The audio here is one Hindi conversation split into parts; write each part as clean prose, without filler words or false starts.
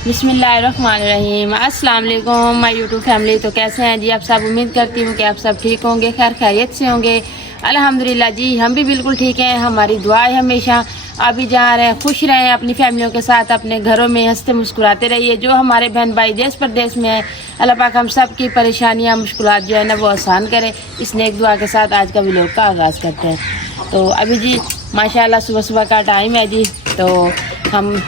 बिस्मिल्लाहिर्रहमानिर्रहीम। अस्सलाम वालेकुम माय यूट्यूब फैमिली। तो कैसे हैं जी आप सब? उम्मीद करती हूँ कि आप सब ठीक होंगे, खैर खैरियत से होंगे। अल्हम्दुलिल्लाह जी हम भी बिल्कुल ठीक हैं। हमारी दुआ है हमेशा आप भी जहाँ रहें खुश रहें, अपनी फैमिलियों के साथ अपने घरों में हंसते मुस्कुराते रहिए। जो हमारे बहन भाई देश प्रदेश में है, अल्लाह पाक हम सब की परेशानियाँ मुश्किलात जो है ना वो आसान करे। इस नेक दुआ के साथ आज का व्लॉग का आगाज़ करते हैं। तो अभी जी माशाल्लाह सुबह सुबह का टाइम है जी। तो हम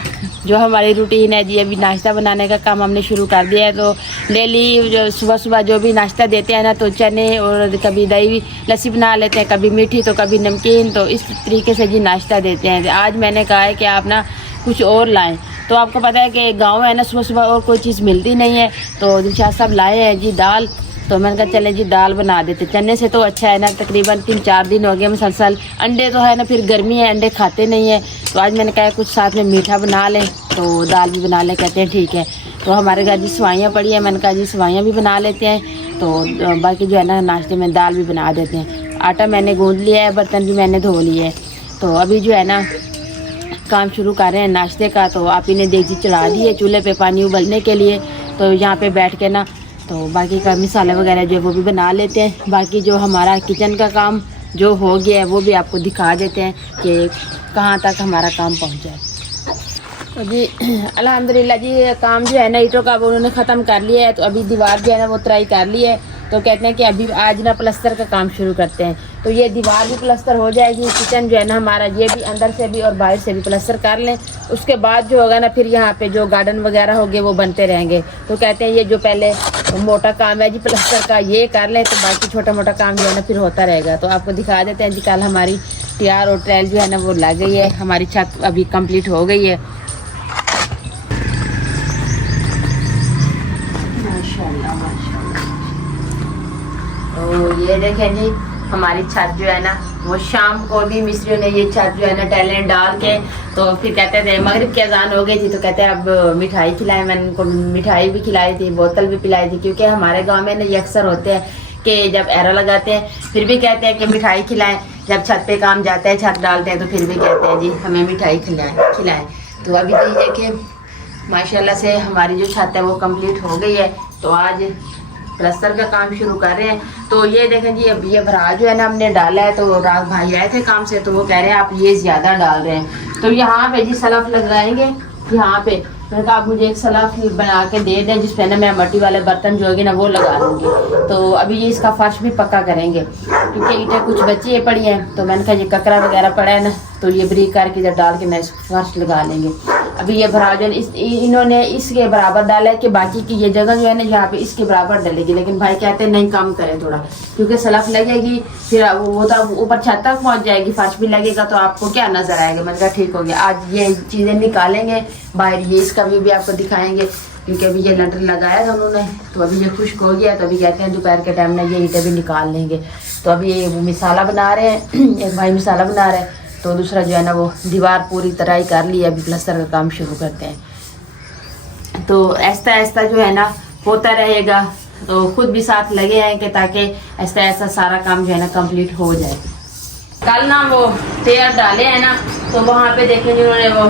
जो हमारी रूटीन है जी, अभी नाश्ता बनाने का काम हमने शुरू कर दिया है। तो डेली जो सुबह सुबह जो भी नाश्ता देते हैं ना, तो चने और कभी दही लस्सी बना लेते हैं, कभी मीठी तो कभी नमकीन। तो इस तरीके से जी नाश्ता देते हैं। आज मैंने कहा है कि आप ना कुछ और लाएं। तो आपको पता है कि गाँव है ना, सुबह सुबह और कोई चीज़ मिलती नहीं है। तो दिलशाद साहब लाए हैं जी दाल। तो मैंने कहा चले जी दाल बना देते। चने से तो अच्छा है ना, तकरीबन 3-4 दिन हो गए मुसलसल। अंडे तो है ना, फिर गर्मी है अंडे खाते नहीं है। तो आज मैंने कहा कुछ साथ में मीठा बना लें, तो दाल भी बना लें। कहते हैं ठीक है। तो हमारे घर जी सवाइयाँ पड़ी हैं, मैंने कहा जी सवाइयाँ भी बना लेते हैं। तो बाकी जो है ना नाश्ते में दाल भी बना देते हैं। आटा मैंने गूँध लिया है, बर्तन भी मैंने धो लिए है। तो अभी जो है ना काम शुरू कर रहे हैं नाश्ते का। तो आप ही ने देगी चढ़ा दी है चूल्हे पे पानी उबलने के लिए। तो यहाँ पे बैठ के ना तो बाकी का मसाले वगैरह जो है वो भी बना लेते हैं। बाकी जो हमारा किचन का काम जो हो गया है वो भी आपको दिखा देते हैं कि कहाँ तक हमारा काम पहुँचा है। तो जी अल्हम्दुलिल्लाह जी काम जो है ना ईंटों का वो उन्होंने ख़त्म कर लिया है। तो अभी दीवार जो है ना वो तराई कर ली है। तो कहते हैं कि अभी आज ना प्लस्तर का काम शुरू करते हैं। तो ये दीवार भी प्लस्तर हो जाएगी, किचन जो है ना हमारा ये भी अंदर से भी और बाहर से भी प्लस्तर कर लें। उसके बाद जो होगा ना फिर यहाँ पे जो गार्डन वगैरह होंगे वो बनते रहेंगे। तो कहते हैं ये जो पहले मोटा काम है जी प्लस्तर का ये कर लें, तो बाकी छोटा मोटा काम जो है ना फिर होता रहेगा। तो आपको दिखा देते हैं जी। कल हमारी टीआर और ट्रेल जो है ना वो लग गई है, हमारी छत अभी कम्प्लीट हो गई है। माशाल्लाह माशाल्लाह। तो ये देखें जी हमारी छत जो है ना वो शाम को भी मिस्त्रियों ने ये छत जो है ना टैलेंट डाल के तो फिर कहते थे मगरिब की अजान हो गई थी। तो कहते हैं अब मिठाई खिलाएं। मैंने उनको मिठाई भी खिलाई थी, बोतल भी पिलाई थी। क्योंकि हमारे गांव में ना ये अक्सर होते हैं कि जब एरा लगाते हैं फिर भी कहते हैं कि मिठाई खिलाएं। जब छत पे काम जाता है छत डालते हैं तो फिर भी कहते हैं जी हमें मिठाई खिलाएं। तो अभी तो ये देखिए माशाल्लाह से हमारी जो छत है वो कंप्लीट हो गई है। तो आज प्लस्तर का काम शुरू कर रहे हैं। तो ये देखें जी अब ये भरा जो है ना हमने डाला है। तो रात भाई आए थे काम से तो वो कह रहे हैं आप ये ज़्यादा डाल रहे हैं। तो यहाँ पे जी सलाफ लगाएंगे यहाँ पे। मैंने कहा आप मुझे एक सलाफ बना के दे दें जिस पे ना मैं मट्टी वाले बर्तन जो होगी ना वो लगा दूँगी। तो अभी ये इसका फर्श भी पक्का करेंगे क्योंकि ईंटें कुछ बची है पड़ी हैं। तो मैंने कहा ये ककरा वगैरह पड़ा है ना, तो ये ब्रिक करके इधर डाल के मैं इस फर्श लगा लेंगे। अभी ये भरा जो इन्होंने इसके बराबर डाला है कि बाकी की ये जगह जो है ना यहाँ पे इसके बराबर डलेगी। लेकिन भाई कहते हैं नहीं कम करें थोड़ा, क्योंकि सलाफ लगेगी फिर वो तो ऊपर छत तक पहुँच जाएगी, फर्श भी लगेगा तो आपको क्या नजर आएगा। मैंने कहा ठीक हो गया। आज ये चीज़ें निकालेंगे बाहर, ये इसका भी आपको दिखाएंगे क्योंकि अभी ये लंटर लगाया था उन्होंने। तो अभी ये खुश्क हो गया। तो अभी कहते हैं दोपहर के टाइम में ये ईंटें भी निकाल लेंगे। तो अभी ये मिसाला बना रहे हैं, एक भाई मिसाला बना रहे हैं। तो दूसरा जो है ना वो दीवार पूरी तरह ही कर ली है। अभी प्लस्तर का काम शुरू करते हैं। तो ऐसा ऐसा जो है ना होता रहेगा। तो खुद भी साथ लगे हैं कि ताकि ऐसा ऐसा सारा काम जो है ना कंप्लीट हो जाए। कल ना वो टेयर डाले हैं ना, तो वहाँ पे देखें जिन्होंने वो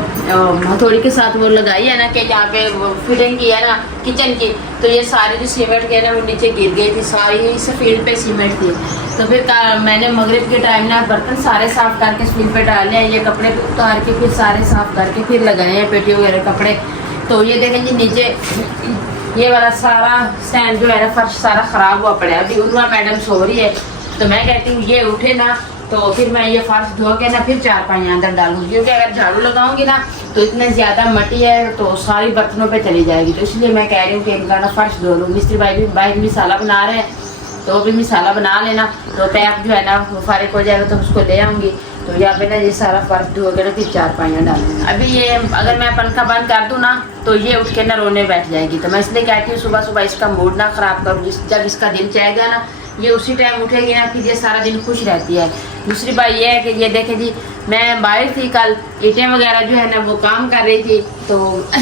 हथौड़ी के साथ वो लगाई है ना कि यहाँ पे वो फिटिंग की है ना किचन की। तो ये सारी जो सीमेंट के ना वो नीचे गिर गई थी, सारी इस फील्ड पे सीमेंट थी। तो फिर मैंने मगरिब के टाइम ना बर्तन सारे साफ करके इस फील्ड पे डाले हैं। ये कपड़े उतार के फिर सारे साफ करके फिर लगाए हैं पेटी वगैरह कपड़े। तो ये देखें जी नीचे ये वाला सारा स्टैंड जो है ना फर्श सारा ख़राब हुआ पड़ा है। अभी उर्वा मैडम सो रही है। तो मैं कहती हूँ ये उठे ना तो फिर मैं ये फर्श धो के ना फिर चारपाई अंदर डालूंगी। क्योंकि अगर झाड़ू लगाऊंगी ना तो इतने ज़्यादा मट्टी है तो सारी बर्तनों पे चली जाएगी। तो इसलिए मैं कह रही हूँ कि इनका ना फर्श धो लूँ। मिस्त्री भाई भी मसाला बना रहे हैं, तो भी मसाला बना लेना। तो पैप जो है ना वो फारिग हो जाएगा तो उसको ले आऊँगी। तो यहाँ पे ना ये सारा फर्श धो के ना फिर चारपाइयाँ डालूंगी। अभी ये अगर मैं पंखा बंद कर दूँ ना तो ये उठ के ना रोने बैठ जाएगी। तो मैं इसलिए कहती हूँ सुबह सुबह इसका मूड ना ख़राब करूँ। जब इसका दिल चाहेगा ना ये उसी टाइम उठेगी ना, फिर ये सारा दिन खुश रहती है। दूसरी बात ये है कि ये देखे जी मैं बाहर थी कल, ईंटें वगैरह जो है ना वो काम कर रही थी। तो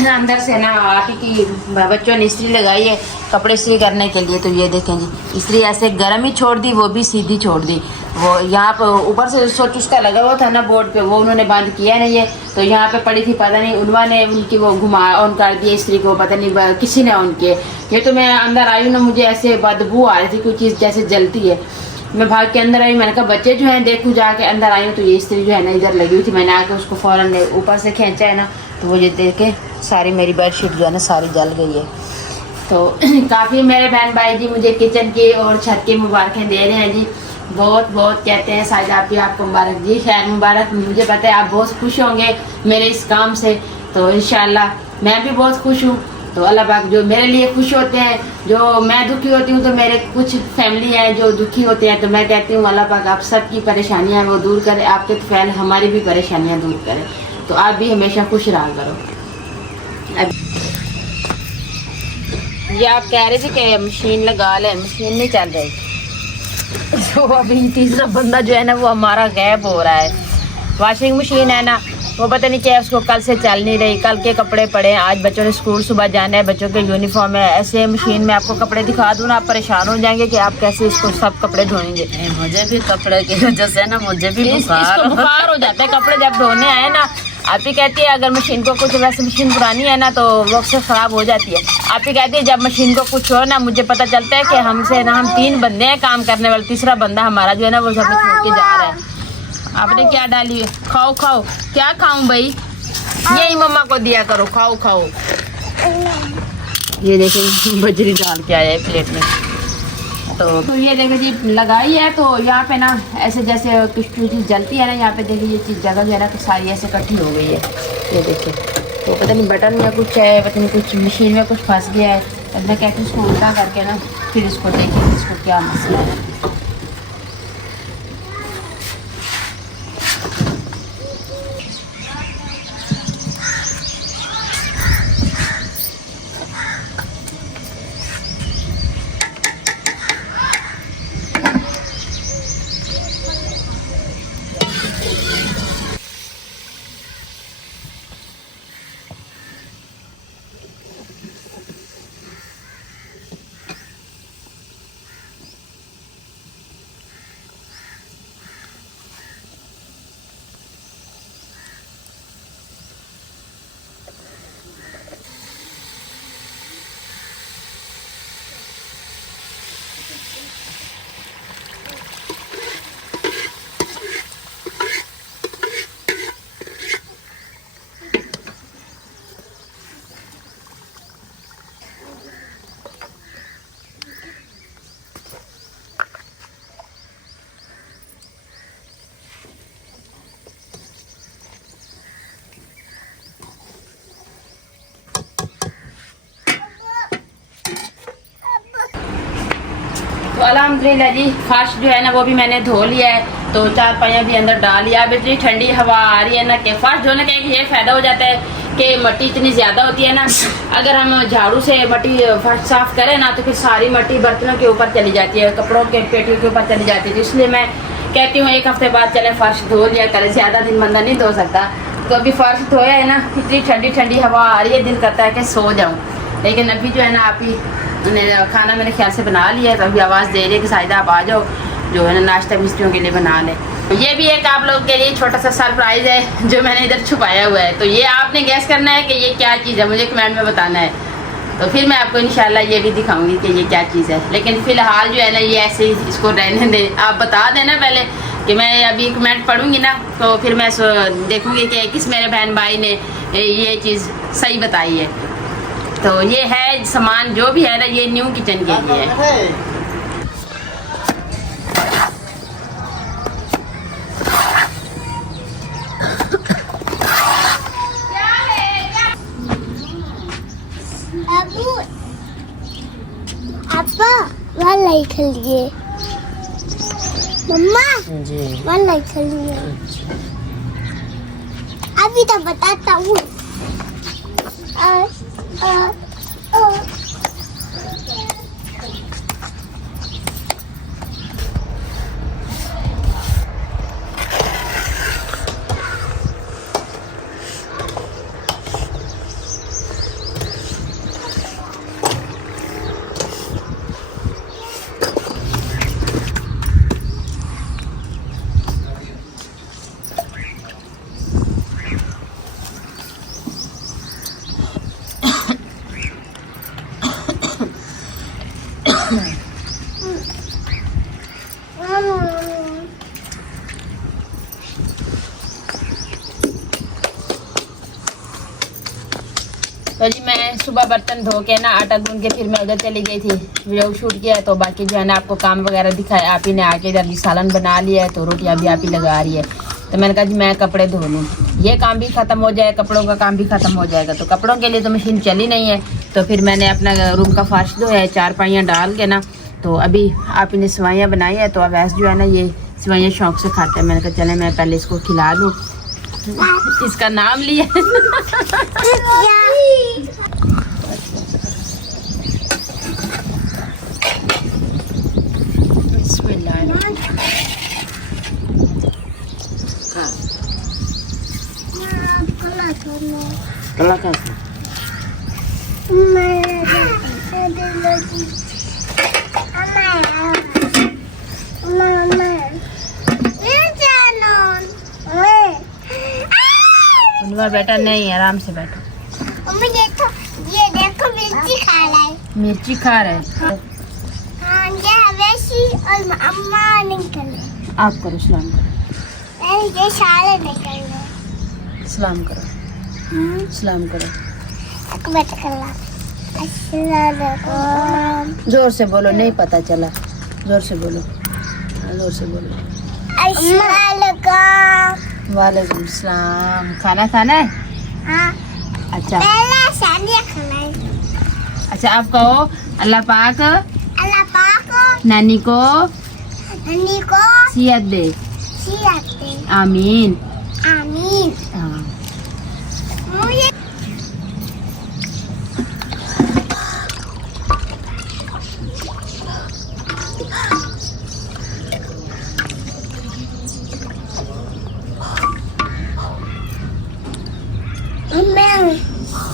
अंदर से ना आटे की बच्चों ने इस्त्री लगाई है कपड़े इस्त्री करने के लिए। तो ये देखें जी इस्त्री ऐसे गर्म ही छोड़ दी, वो भी सीधी छोड़ दी। वो यहाँ पे ऊपर से सोच उसका लगा हुआ था ना बोर्ड पे, वो उन्होंने बंद किया नहीं है, तो यहाँ पे पड़ी थी, पता नहीं उन्होंने उनकी वो घुमा ऑन कर दिया स्त्री को, पता नहीं किसी ने ऑन किए। ये तो मैं अंदर आई हूँ ना, मुझे ऐसे बदबू आ रही थी, कोई चीज़ जैसे जलती है। मैं भाग के अंदर आई, मैंने कहा बच्चे जो हैं देखूँ, जाके अंदर आई हूँ तो ये स्त्री जो है ना इधर लगी हुई थी। मैंने आके उसको फ़ौरन ऊपर से खींचा है ना, तो वो ये देख के सारी मेरी बेडशीट जो है ना सारी जल गई है। तो काफ़ी मेरे बहन भाई जी मुझे किचन की और छत की मुबारकें दे रहे हैं जी, बहुत बहुत कहते हैं शायद आपको मुबारक जी, खैर मुबारक। मुझे पता है आप बहुत खुश होंगे मेरे इस काम से, तो इंशाल्लाह मैं भी बहुत खुश हूँ। तो अल्लाह पाक जो मेरे लिए खुश होते हैं, जो मैं दुखी होती हूँ, तो मेरे कुछ फैमिली है जो दुखी होते हैं, तो मैं कहती हूँ अल्लाह पाक आप सबकी परेशानियाँ वो दूर करे, आपके फैल हमारी भी परेशानियाँ दूर करे। तो आप भी हमेशा खुश रहा करो। अब ये आप कह रहे थे कि मशीन लगा ले, मशीन नहीं चल रही। तो अभी तीसरा बंदा जो है ना वो हमारा गैप हो रहा है। वॉशिंग मशीन है ना, वो पता नहीं क्या उसको कल से चल नहीं रही, कल के कपड़े पड़े हैं, आज बच्चों ने स्कूल सुबह जाना है, बच्चों के यूनिफॉर्म है। ऐसे मशीन में आपको कपड़े दिखा दूँ ना, आप परेशान हो जाएंगे कि आप कैसे इसको सब कपड़े धोएंगे। मुझे भी कपड़े की वजह से ना मुझे भी बुखार हो जाता है कपड़े जब धोने आए ना। आप ही कहती है अगर मशीन को कुछ, वैसे मशीन पुरानी है ना तो वो अक्सर ख़राब हो जाती है। आप ही कहती है जब मशीन को कुछ हो ना, मुझे पता चलता है कि हमसे ना, हम 3 बंदे हैं काम करने वाले, तीसरा बंदा हमारा जो है ना वो सब छोड़ के जा रहा है। आपने क्या डाली है? खाओ खाओ। क्या खाऊं भाई? यही मम्मा को दिया करो, खाओ खाओ। ये देखिए बजरी डाल के आया है प्लेट में। तो ये देखिए जी लगाई है, तो यहाँ पे ना ऐसे जैसे कुछ चीज़ जलती है ना, यहाँ पे देखिए ये चीज़ जगह जो है ना तो सारी ऐसे इकट्ठी हो गई है। ये देखिए, तो पता नहीं बटन में कुछ है, पता नहीं कुछ मशीन में कुछ फंस गया है। अब मैं कहती हूँ इसको उल्टा करके ना फिर इसको देखिए इसको क्या मसला है। तो अल्हम्दुलिल्लाह जी फर्श जो है ना वो भी मैंने धो लिया है, तो 4 पाइयाँ भी अंदर डाल लिया। अब इतनी ठंडी हवा आ रही है ना कि फर्श धोने का ये फ़ायदा हो जाता है कि मट्टी इतनी ज़्यादा होती है ना, अगर हम झाड़ू से मट्टी फर्श साफ़ करें ना तो फिर सारी मट्टी बर्तनों के ऊपर चली जाती है, कपड़ों के पेटियों के ऊपर चली जाती है। तो इसलिए मैं कहती हूँ 1 हफ्ते बाद चले फर्श धो लिया करें, ज़्यादा दिन बंदा नहीं धो सकता। तो अभी फर्श धोया है ना, इतनी ठंडी ठंडी हवा आ रही है, दिल करता है कि सो जाऊँ, लेकिन अभी जो है ना आप ही खाना मेरे ख्याल से बना लिया है, तो अभी आवाज़ दे रही है कि शायद आप आ जाओ जो है ना नाश्ता मिस्त्रियों के लिए बना लें। ये भी एक आप लोग के लिए छोटा सा सरप्राइज़ है जो मैंने इधर छुपाया हुआ है, तो ये आपने गैस करना है कि ये क्या चीज़ है, मुझे कमेंट में बताना है, तो फिर मैं आपको इंशाल्लाह ये भी दिखाऊंगी कि ये क्या चीज़ है। लेकिन फ़िलहाल जो है ना ये ऐसे ही इसको रहने दें, आप बता देना पहले कि मैं अभी कमेंट पढ़ूंगी ना तो फिर मैं देखूंगी कि किस मेरे बहन भाई ने ये चीज़ सही बताई है। तो ये है सामान जो भी है ना, ये न्यू किचन के लिए है। वाला खेलिए मम्मा जी, वाला खेलिए। अभी तो बताता हूँ। तो जी मैं सुबह बर्तन धो के ना आटा गूंद के फिर मैं उधर चली गई थी, वीडियो शूट किया। तो बाकी जो है ना आपको काम वगैरह दिखाया, आप ही ने आके इधर सालन बना लिया है, तो रोटियां भी आप ही लगा रही है। तो मैंने कहा जी मैं कपड़े धो लूँ, ये काम भी ख़त्म हो जाए, कपड़ों का काम भी ख़त्म हो जाएगा। तो कपड़ों के लिए तो मशीन चली नहीं है, तो फिर मैंने अपना रूम का फर्श धोया है, 4 पाइयाँ डाल के ना। तो अभी आप इन्हें सवाइयाँ बनाई है, तो अवैस जो है ना ये सवाइयाँ शौक से खाता है। मैंने कहा चले मैं पहले इसको खिला दूँ, इसका नाम लिया। कला का बेटा नहीं, आराम से बैठो। मम्मी देखो, ये देखो मिर्ची खा रहा है। मिर्ची खा रहे हैं। हाँ, ये अवैसी और अम्मा निकल रहे। आप करो सलाम करो, ये सारे निकल रहे। सलाम करो, सलाम करो। अकबर कल्ला। अस्सलाम वालेकुम। जोर से बोलो, नहीं पता चला। जोर से बोलो, जोर से बोलो। अस्सलाम वालेकुम। वालेकुम सलाम। खाना खाना है? हाँ, अच्छा पहले शादी खाना है। अच्छा, आप कहो अल्लाह पाक अल्लाह पाक नानी को नन्ही को सियत दे, सियत दे। आमीन। आमीन। हाँ। मुझे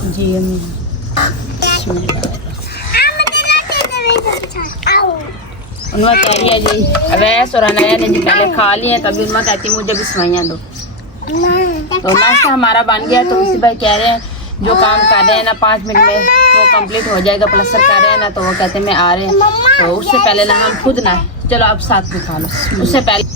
जी अम्मी। उन्होंने कह रही है जी अवैस और अनाया ने जी पहले खा लिए हैं, तभी उन्होंने कहती मुझे भी सवाइयाँ दो। तो नाश्ता हमारा बन गया। तो किसी भाई कह रहे हैं जो काम कर रहे हैं ना 5 मिनट में वो कंप्लीट हो जाएगा, प्लस्तर कर रहे हैं ना, तो वो कहते हैं मैं आ रहे हैं। तो उससे पहले ना हम खुद ना, चलो आप साथ में खा लो, उससे पहले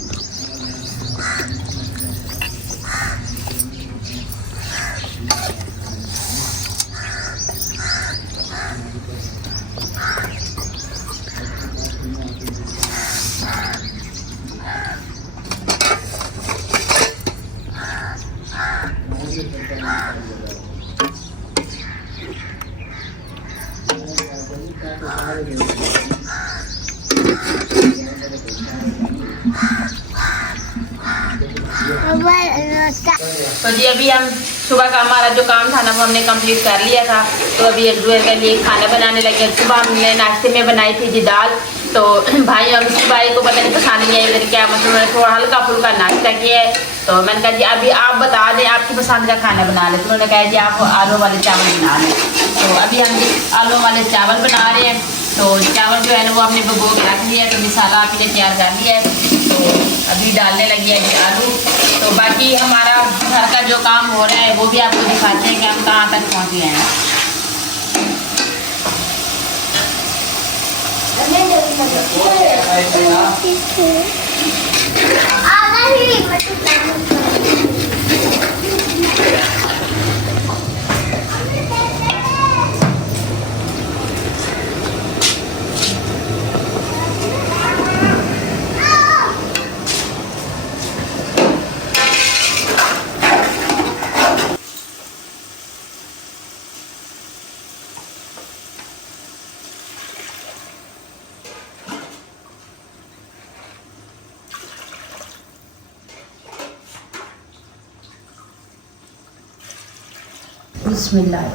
तो जी अभी हम सुबह का हमारा जो काम था ना वो हमने कंप्लीट कर लिया था। तो अभी एक दूसरे के लिए खाना बनाने लगे। सुबह हमने नाश्ते में बनाई थी जी दाल। तो भाई अब इसी भाई को पता नहीं पसंद नहीं है, क्या मतलब मैंने थोड़ा हल्का फुल्का नाश्ता किया है। तो मैंने कहा जी अभी आप बता दें आपकी पसंद का खाना बना लें। तो उन्होंने कहा जी आप आलू वाले चावल बना लें। तो अभी हम आलू वाले चावल बना रहे हैं। तो चावल जो है ना वो हमने भिगो के रख लिया है, तो मसाला आपने तैयार कर लिया है। तो अभी डालने लगी है जी आलू। तो बाकी हमारा घर का जो काम हो रहा है वो भी आपको दिखाते हैं कि हम कहाँ तक पहुँच गए हैं। बिस्मिल्लाह।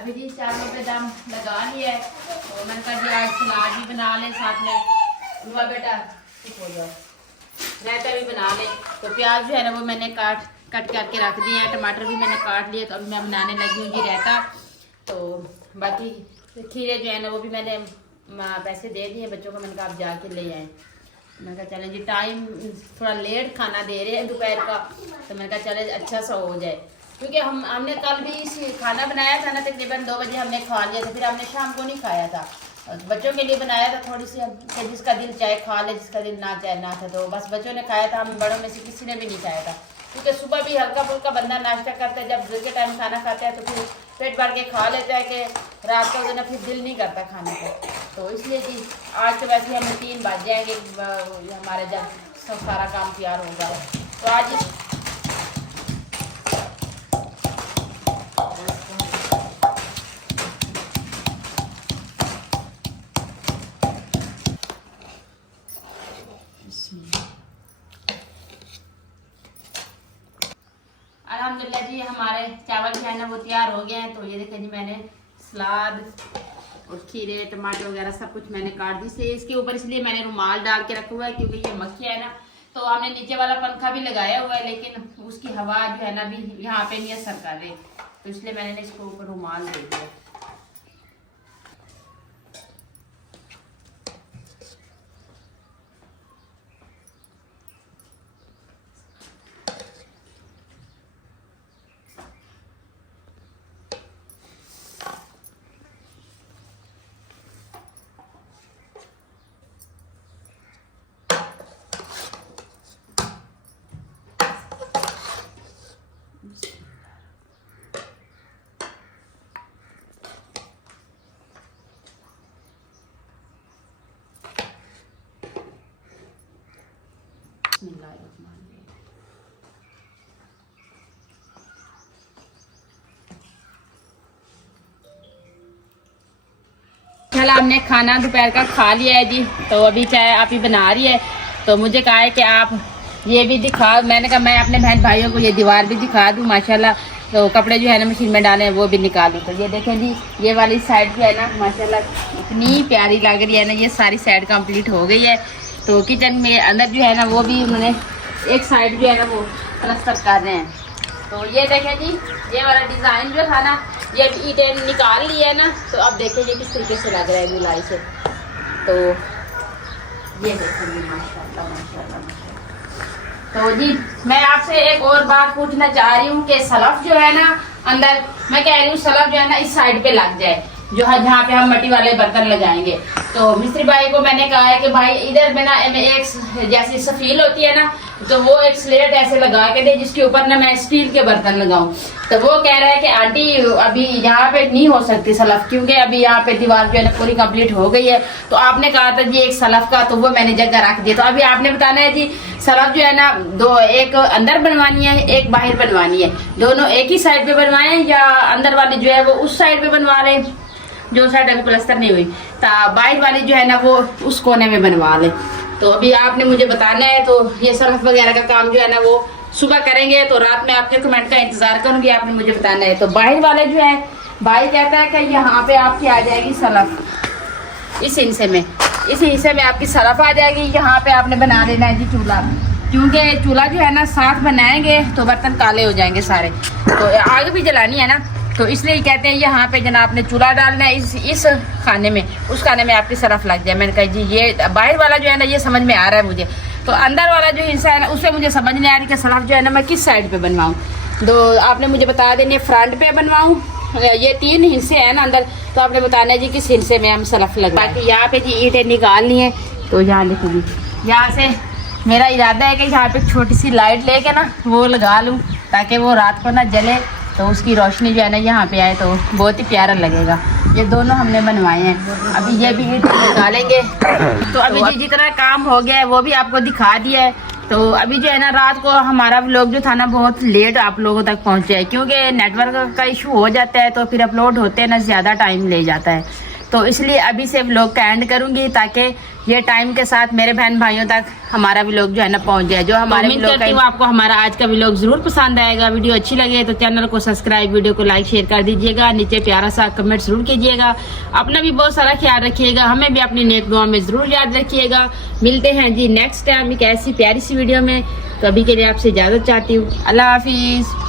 अभी जी चावलों पे दम लगा लिया है। तो मैंने कहा जी आज सलाद भी बना लें साथ में। हुआ बेटा चुप हो जाओ, रायता भी बना लें। तो प्याज जो है ना वो मैंने कट करके रख दिए हैं, टमाटर भी मैंने काट लिए। तो अभी मैं बनाने लगी हूँ जी रायता। तो बाकी खीरे जो है ना वो भी मैंने पैसे दे दिए बच्चों को, मैंने कहा आप जाके ले आए। मैंने कहा चले जी, टाइम थोड़ा लेट खाना दे रहे हैं दोपहर का, तो मैंने कहा चले अच्छा सा हो जाए, क्योंकि हमने कल भी खाना बनाया था ना, तकरीबन 2 बजे हमने खा लिया था, फिर हमने शाम को नहीं खाया था, बच्चों के लिए बनाया था थोड़ी सी, जिसका दिल चाहे खा ले, जिसका दिल ना चाहे ना था, तो बस बच्चों ने खाया था, हम बड़ों में से किसी ने भी नहीं खाया था, क्योंकि सुबह भी हल्का फुल्का बंदा नाश्ता करता है, जब दिन के टाइम खाना खाता है तो फिर पेट भर के खा लेता है कि रात को जो ना फिर दिल नहीं करता खाने को। तो इसलिए जी आज तो वैसे हमें 3 बज जाएंगे हमारे जब सब सारा काम तैयार होगा, तो आज अल्हम्दुलिल्लाह जी हमारे चावल जो है ना वो तैयार हो गए हैं। तो ये देखें जी, मैंने सलाद और खीरे टमाटर वगैरह सब कुछ मैंने काट दी से इसके ऊपर, इसलिए मैंने रुमाल डाल के रखा हुआ है क्योंकि ये मक्खियाँ है ना, तो हमने नीचे वाला पंखा भी लगाया हुआ है लेकिन उसकी हवा जो है ना भी यहाँ पे नहीं असर कर रही, तो इसलिए मैंने इसके ऊपर रुमाल दे दिया। चला हमने खाना दोपहर का खा लिया है जी, तो अभी चाय आप ही बना रही है, तो मुझे कहा है कि आप ये भी दिखा, मैंने कहा मैं अपने बहन भाइयों को ये दीवार भी दिखा दूँ माशाल्लाह, तो कपड़े जो है ना मशीन में डाले हैं वो भी निकालूँ। तो ये देखें जी, ये वाली साइड जो है ना माशाल्लाह इतनी प्यारी लग रही है ना, ये सारी साइड कंप्लीट हो गई है। तो किचन में अंदर जो है ना वो भी उन्होंने एक साइड जो है ना वो प्लस्तर कर रहे हैं। तो ये देखें जी, ये वाला डिज़ाइन जो था ना ये ईंटें निकाल ली है ना, तो अब देखें ये किस तरीके से लग रहा है गुलाई से। तो ये देखें जी माशाल्लाह माशाल्लाह माशाल्लाह। तो जी मैं आपसे एक और बात पूछना चाह रही हूँ कि सलफ जो है ना अंदर, मैं कह रही हूँ सलफ जो है ना इस साइड पे लग जाए, जो है जहाँ पे हम मट्टी वाले बर्तन लगाएंगे। तो मिस्त्री भाई को मैंने कहा है कि भाई इधर में ना एक जैसी सफील होती है ना, तो वो एक स्लेट ऐसे लगा के दे जिसके ऊपर ना मैं स्टील के बर्तन लगाऊं। तो वो कह रहा है कि आंटी अभी यहाँ पे नहीं हो सकती सलफ, क्योंकि अभी यहाँ पे दीवार जो है ना पूरी कंप्लीट हो गई है। तो आपने कहा था जी एक सलफ का, तो वो मैंने जगह रख दिया। तो अभी आपने बताना है जी सलफ जो है ना दो, एक अंदर बनवानी है एक बाहर बनवानी है, दोनों एक ही साइड पे बनवाए या अंदर वाली जो है वो उस साइड पे बनवा ले जो साइड अभी प्लस्तर नहीं हुई, बाहर वाली जो है ना वो उस कोने में बनवा ले। तो अभी आपने मुझे बताना है। तो ये सलफ वगैरह का काम जो है ना वो सुबह करेंगे, तो रात में आपके कमेंट का इंतजार करूंगी, आपने मुझे बताना है। तो बाहर वाले जो है भाई कहता है कि यहाँ पे आपकी आ जाएगी सलफ, इस हिस्से में, इस हिस्से में आपकी सलफ आ जाएगी। यहाँ पे आपने बना लेना है जी चूल्हा, क्योंकि चूल्हा जो है ना साथ बनाएंगे तो बर्तन काले हो जाएंगे सारे, तो आग भी जलानी है ना, तो इसलिए कहते हैं यहाँ पे जना आपने चूल्हा डालना है इस खाने में, उस खाने में आपकी सरफ लग जाए। मैंने कहा जी ये बाहर वाला जो है ना ये समझ में आ रहा है मुझे, तो अंदर वाला जो हिस्सा है ना उसमें मुझे समझ नहीं आ रही कि सरफ जो है ना मैं किस साइड पे बनवाऊँ। तो आपने मुझे बता देनी है फ्रंट पे बनवाऊँ, ये 3 हिस्से हैं ना अंदर, तो आपने बताना है जी किस हिस्से में हम सरफ लगा। बाकी यहाँ पे जी ईंटें निकालनी है, तो यहाँ लिखो जी, यहाँ से मेरा इरादा है कि यहाँ पे छोटी सी लाइट लेके ना वो लगा लूँ ताकि वो रात को ना जले, तो उसकी रोशनी जो है ना यहाँ पे आए तो बहुत ही प्यारा लगेगा। ये दोनों हमने बनवाए हैं, अभी ये भी ईंट निकालेंगे। तो अभी जो जितना काम हो गया है वो भी आपको दिखा दिया है। तो अभी जो है ना रात को हमारा व्लॉग जो था ना बहुत लेट आप लोगों तक पहुँचा है, क्योंकि नेटवर्क का इशू हो जाता है, तो फिर अपलोड होते हैं ना ज़्यादा टाइम ले जाता है, तो इसलिए अभी से व्लॉग का एंड करूँगी ताकि ये टाइम के साथ मेरे बहन भाइयों तक हमारा व्लॉग जो है ना पहुंच जाए। जो हमारे व्लॉग करती हूँ आपको हमारा आज का व्लॉग जरूर पसंद आएगा। वीडियो अच्छी लगे तो चैनल को सब्सक्राइब, वीडियो को लाइक शेयर कर दीजिएगा, नीचे प्यारा सा कमेंट जरूर कीजिएगा। अपना भी बहुत सारा ख्याल रखिएगा, हमें भी अपनी नेक दुआ में जरूर याद रखिएगा। मिलते हैं जी नेक्स्ट टाइम एक ऐसी प्यारी सी वीडियो में, तो अभी के लिए आपसे इजाजत चाहती हूँ। अल्लाह हाफिज।